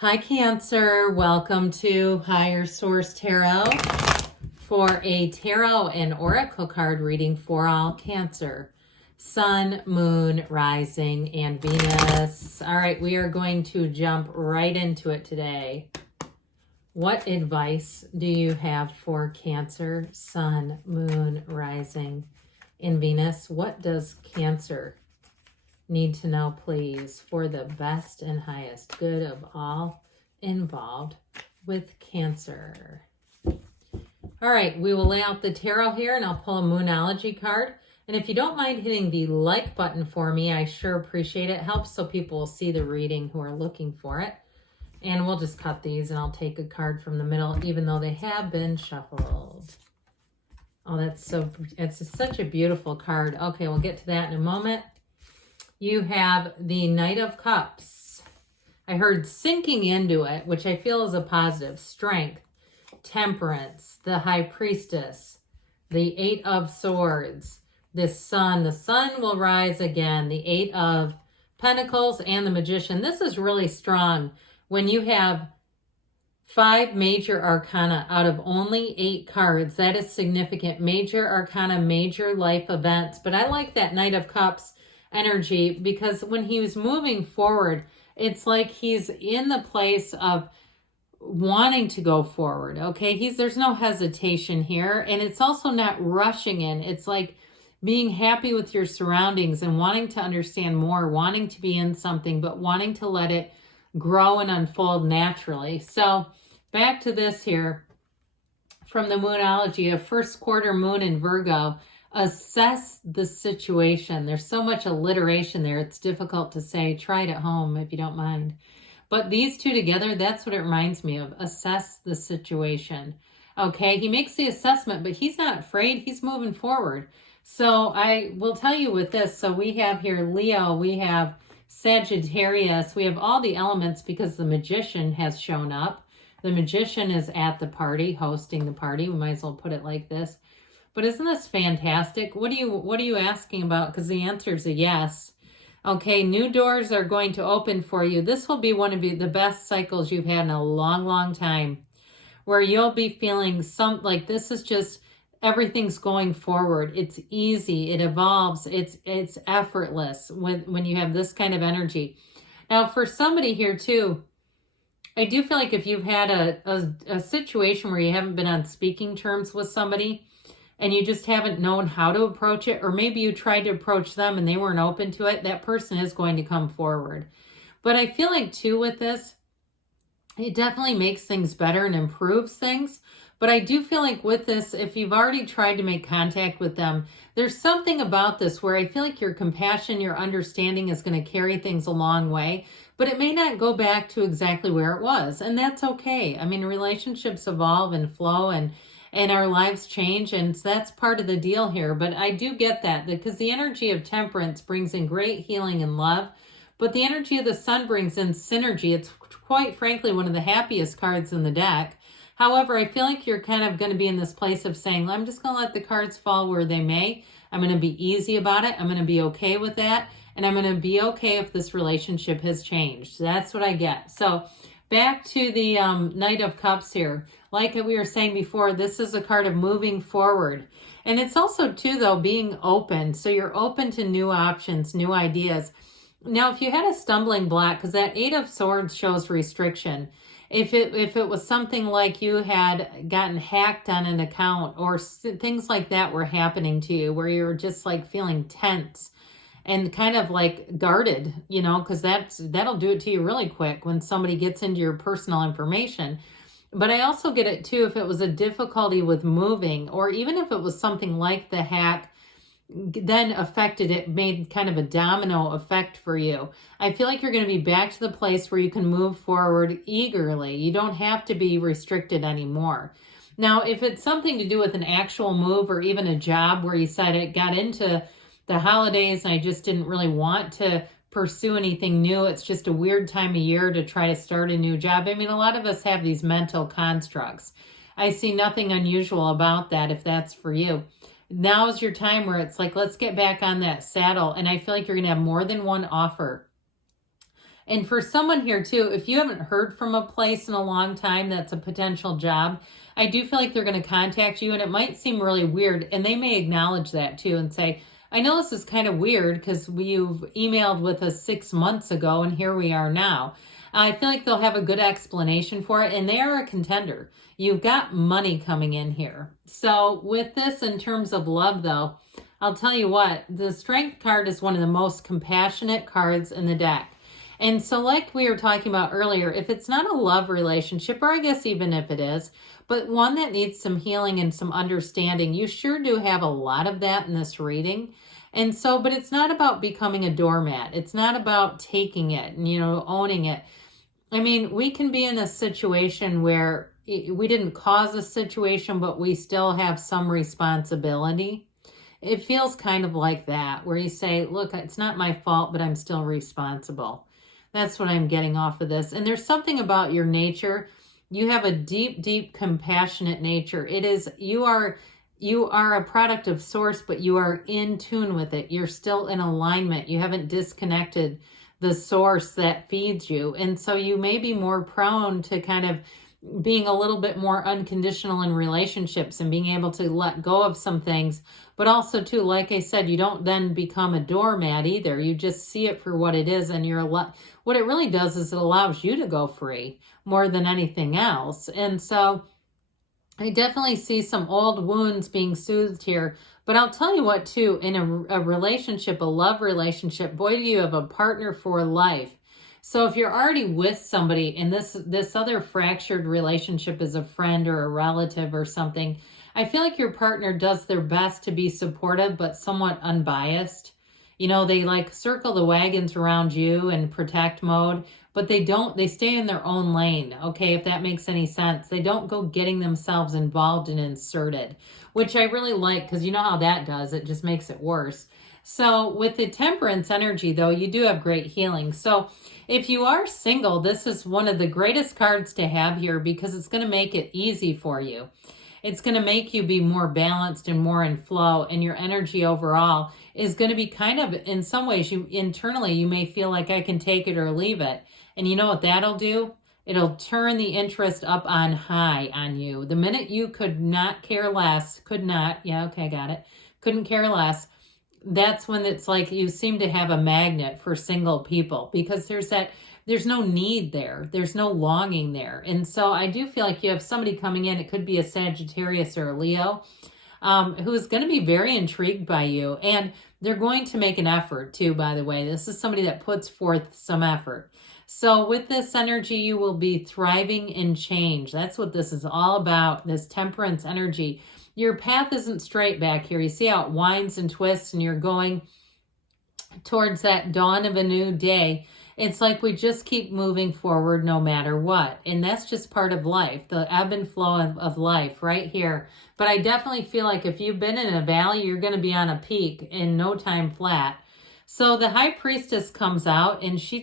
Hi, Cancer. Welcome to Higher Source Tarot for a tarot and oracle card reading for all Cancer. Sun, Moon, Rising, and Venus. All right, we are going to jump right into it today. What advice do you have for Cancer, Sun, Moon, Rising, and Venus? What does Cancer need to know, please, for the best and highest good of all involved with Cancer? All right, we will lay out the tarot here and I'll pull a Moonology card. And if you don't mind hitting the like button for me, I sure appreciate it. It helps so people will see the reading who are looking for it. And we'll just cut these and I'll take a card from the middle, even though they have been shuffled. Oh, it's such a beautiful card. Okay, we'll get to that in a moment. You have the Knight of Cups. I heard sinking into it, which I feel is a positive. Strength, temperance, the High Priestess, the Eight of Swords, the Sun. The Sun will rise again. The Eight of Pentacles and the Magician. This is really strong when you have 5 major arcana out of only 8 cards. That is significant. Major arcana, major life events. But I like that Knight of Cups energy because when he was moving forward, it's like he's in the place of wanting to go forward. Okay, there's no hesitation here, and it's also not rushing in. It's like being happy with your surroundings and wanting to understand more, wanting to be in something, but wanting to let it grow and unfold naturally. So back to this here from the Moonology, a first quarter moon in Virgo. Assess the situation. There's so much alliteration there. It's difficult to say. Try it at home if you don't mind. But these two together, that's what it reminds me of. Assess the situation. Okay, he makes the assessment, but he's not afraid. He's moving forward. So I will tell you with this. So we have here Leo, we have Sagittarius, we have all the elements because the Magician has shown up. The Magician is at the party, hosting the party. We might as well put it like this. But isn't this fantastic? What are you asking about? Because the answer is a yes. Okay, new doors are going to open for you. This will be one of the best cycles you've had in a long, long time, where you'll be feeling like this is just everything's going forward. It's easy. It evolves. It's effortless when you have this kind of energy. Now, for somebody here too, I do feel like if you've had a situation where you haven't been on speaking terms with somebody, and you just haven't known how to approach it, or maybe you tried to approach them and they weren't open to it, that person is going to come forward. But I feel like too with this, it definitely makes things better and improves things. But I do feel like with this, if you've already tried to make contact with them, there's something about this where I feel like your compassion, your understanding is going to carry things a long way, but it may not go back to exactly where it was. And that's okay. I mean, relationships evolve and flow and our lives change, and that's part of the deal here. But I do get that because the energy of temperance brings in great healing and love, but the energy of the Sun brings in synergy. It's quite frankly one of the happiest cards in the deck. However, I feel like you're kind of going to be in this place of saying, I'm just going to let the cards fall where they may. I'm going to be easy about it. I'm going to be okay with that. And I'm going to be okay if this relationship has changed. That's what I get. So back to the Knight of Cups here. Like we were saying before, this is a card of moving forward. And it's also, too, though, being open. So you're open to new options, new ideas. Now, if you had a stumbling block, because that Eight of Swords shows restriction. If it was something like you had gotten hacked on an account or things like that were happening to you, where you're just like feeling tense and kind of like guarded, because that'll do it to you really quick when somebody gets into your personal information. But I also get it too if it was a difficulty with moving, or even if it was something like the hack then affected it, made kind of a domino effect for you. I feel like you're going to be back to the place where you can move forward eagerly. You don't have to be restricted anymore. Now, if it's something to do with an actual move or even a job where you said it got into the holidays and I just didn't really want to pursue anything new, it's just a weird time of year to try to start a new job. I mean, a lot of us have these mental constructs. I see nothing unusual about that if that's for you. Now is your time where it's like, let's get back on that saddle. And I feel like you're going to have more than one offer. And for someone here too, if you haven't heard from a place in a long time that's a potential job, I do feel like they're going to contact you, and it might seem really weird, and they may acknowledge that too and say, I know this is kind of weird because you've emailed with us 6 months ago and here we are now. I feel like they'll have a good explanation for it, and they are a contender. You've got money coming in here. So with this, in terms of love though, I'll tell you what, the Strength card is one of the most compassionate cards in the deck. And so like we were talking about earlier, if it's not a love relationship, or I guess even if it is, but one that needs some healing and some understanding, you sure do have a lot of that in this reading. And so, but it's not about becoming a doormat. It's not about taking it and, owning it. I mean, we can be in a situation where we didn't cause a situation, but we still have some responsibility. It feels kind of like that, where you say, look, it's not my fault, but I'm still responsible. That's what I'm getting off of this. And there's something about your nature. You have a deep, deep, compassionate nature. It is, you are a product of source, but you are in tune with it. You're still in alignment. You haven't disconnected the source that feeds you. And so you may be more prone to kind of being a little bit more unconditional in relationships and being able to let go of some things. But also too, like I said, you don't then become a doormat either. You just see it for what it is, and what it really does is it allows you to go free more than anything else. And so I definitely see some old wounds being soothed here. But I'll tell you what too, in a relationship, a love relationship, boy, do you have a partner for life. So if you're already with somebody and this other fractured relationship is a friend or a relative or something, I feel like your partner does their best to be supportive, but somewhat unbiased. They like circle the wagons around you and protect mode, but they stay in their own lane. Okay, if that makes any sense. They don't go getting themselves involved and inserted, which I really like, because you know how that does. It just makes it worse. So with the Temperance energy though, you do have great healing. So if you are single, this is one of the greatest cards to have here, because it's going to make it easy for you. It's going to make you be more balanced and more in flow, and your energy overall is going to be kind of, in some ways, internally, you may feel like I can take it or leave it. And you know what that'll do? It'll turn the interest up on high on you. The minute you could not care less, couldn't care less, that's when it's like you seem to have a magnet for single people, because there's no need there. There's no longing there. And so I do feel like you have somebody coming in. It could be a Sagittarius or a Leo, who is going to be very intrigued by you. And they're going to make an effort too, by the way. This is somebody that puts forth some effort. So with this energy, you will be thriving in change. That's what this is all about, this Temperance energy. Your path isn't straight back here. You see how it winds and twists, and you're going towards that dawn of a new day. It's like we just keep moving forward no matter what. And that's just part of life, the ebb and flow of life right here. But I definitely feel like if you've been in a valley, you're going to be on a peak in no time flat. So the High Priestess comes out, and she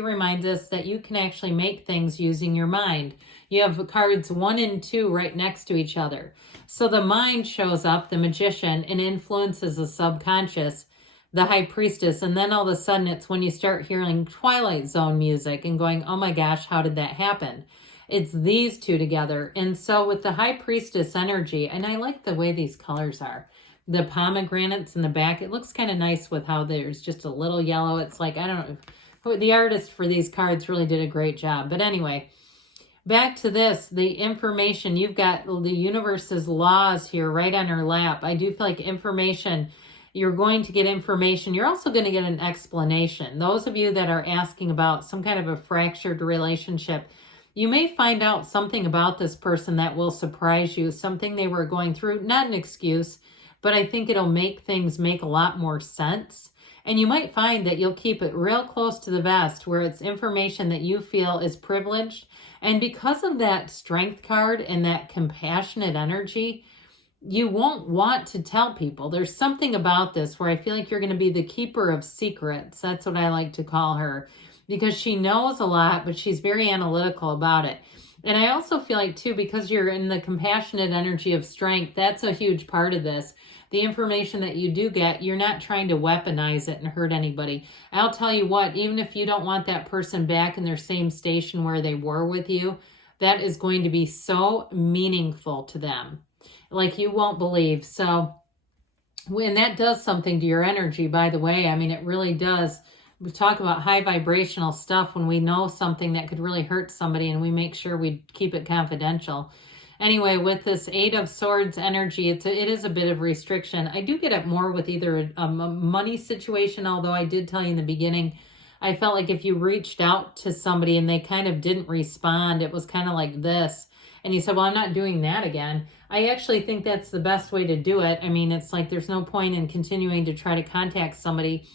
reminds us that you can actually make things using your mind. You have cards 1 and 2 right next to each other. So the mind shows up, the Magician, and influences the subconscious, the High Priestess. And then all of a sudden, it's when you start hearing Twilight Zone music and going, oh my gosh, how did that happen? It's these two together. And so with the High Priestess energy, and I like the way these colors are. The pomegranates in the back, it looks kind of nice with how there's just a little yellow. It's like, I don't know, the artist for these cards really did a great job. But anyway, back to this, the information. You've got the universe's laws here right on her lap. I do feel like information, you're going to get information. You're also going to get an explanation. Those of you that are asking about some kind of a fractured relationship, you may find out something about this person that will surprise you, something they were going through, not an excuse, but I think it'll make things make a lot more sense. And you might find that you'll keep it real close to the vest, where it's information that you feel is privileged. And because of that Strength card and that compassionate energy, you won't want to tell people. There's something about this where I feel like you're going to be the keeper of secrets. That's what I like to call her, because she knows a lot, but she's very analytical about it. And I also feel like too, because you're in the compassionate energy of Strength, that's a huge part of this, the information that you do get, you're not trying to weaponize it and hurt anybody. I'll tell you what, even if you don't want that person back in their same station where they were with you, that is going to be so meaningful to them. Like you won't believe. So when that does something to your energy, by the way, I mean, it really does. We talk about high vibrational stuff when we know something that could really hurt somebody and we make sure we keep it confidential. Anyway, with this Eight of Swords energy, it is a bit of restriction. I do get it more with either a money situation, although I did tell you in the beginning, I felt like if you reached out to somebody and they kind of didn't respond, it was kind of like this. And you said, well, I'm not doing that again. I actually think that's the best way to do it. I mean, it's like there's no point in continuing to try to contact somebody.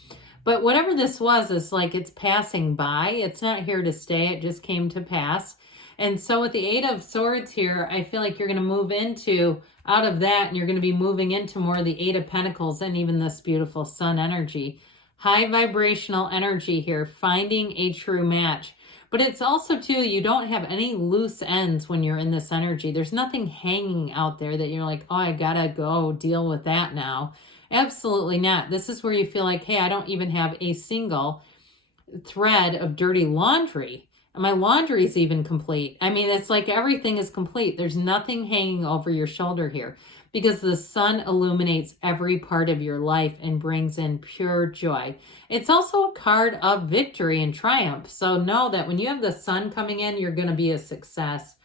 But whatever this was, it's like it's passing by. It's not here to stay. It just came to pass. And so with the Eight of Swords here, I feel like you're going to move into, out of that, and you're going to be moving into more of the Eight of Pentacles and even this beautiful Sun energy. High vibrational energy here, finding a true match. But it's also, too, you don't have any loose ends when you're in this energy. There's nothing hanging out there that you're like, oh, I gotta go deal with that now. Absolutely not. This is where you feel like, hey, I don't even have a single thread of dirty laundry. My laundry is even complete. I mean, it's like everything is complete. There's nothing hanging over your shoulder here because the sun illuminates every part of your life and brings in pure joy. It's also a card of victory and triumph. So know that when you have the sun coming in, you're going to be a success.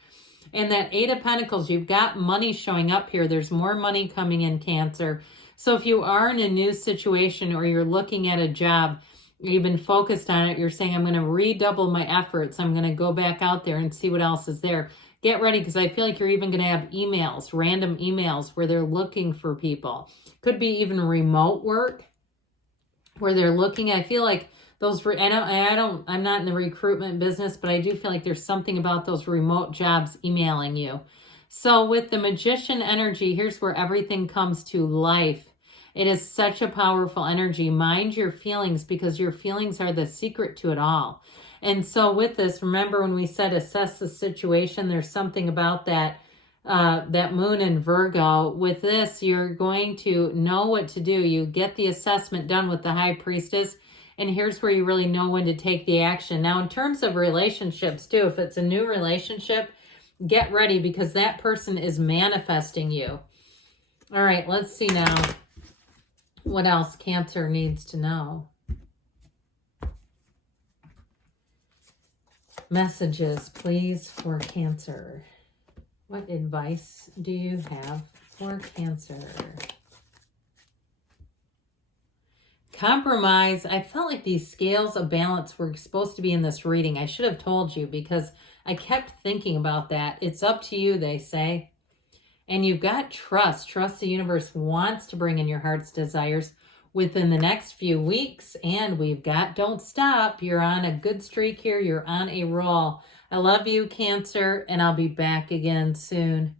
And that Eight of Pentacles, you've got money showing up here. There's more money coming in, Cancer. So if you are in a new situation or you're looking at a job, you've been focused on it, you're saying, I'm going to redouble my efforts. I'm going to go back out there and see what else is there. Get ready, because I feel like you're even going to have emails, random emails where they're looking for people. Could be even remote work where they're looking. I feel like those, I'm not in the recruitment business, but I do feel like there's something about those remote jobs emailing you. So with the Magician energy, here's where everything comes to life. It is such a powerful energy. Mind your feelings, because your feelings are the secret to it all. And so with this, remember when we said assess the situation, there's something about that moon in Virgo. With this, you're going to know what to do. You get the assessment done with the High Priestess, and here's where you really know when to take the action. Now, in terms of relationships too, if it's a new relationship, get ready, because that person is manifesting you. All right, let's see now what else Cancer needs to know. Messages, please, for Cancer. What advice do you have for Cancer? Compromise. I felt like these scales of balance were supposed to be in this reading. I should have told you, because I kept thinking about that. It's up to you, they say. And you've got trust. Trust the universe wants to bring in your heart's desires within the next few weeks. And we've got don't stop. You're on a good streak here. You're on a roll. I love you, Cancer, and I'll be back again soon.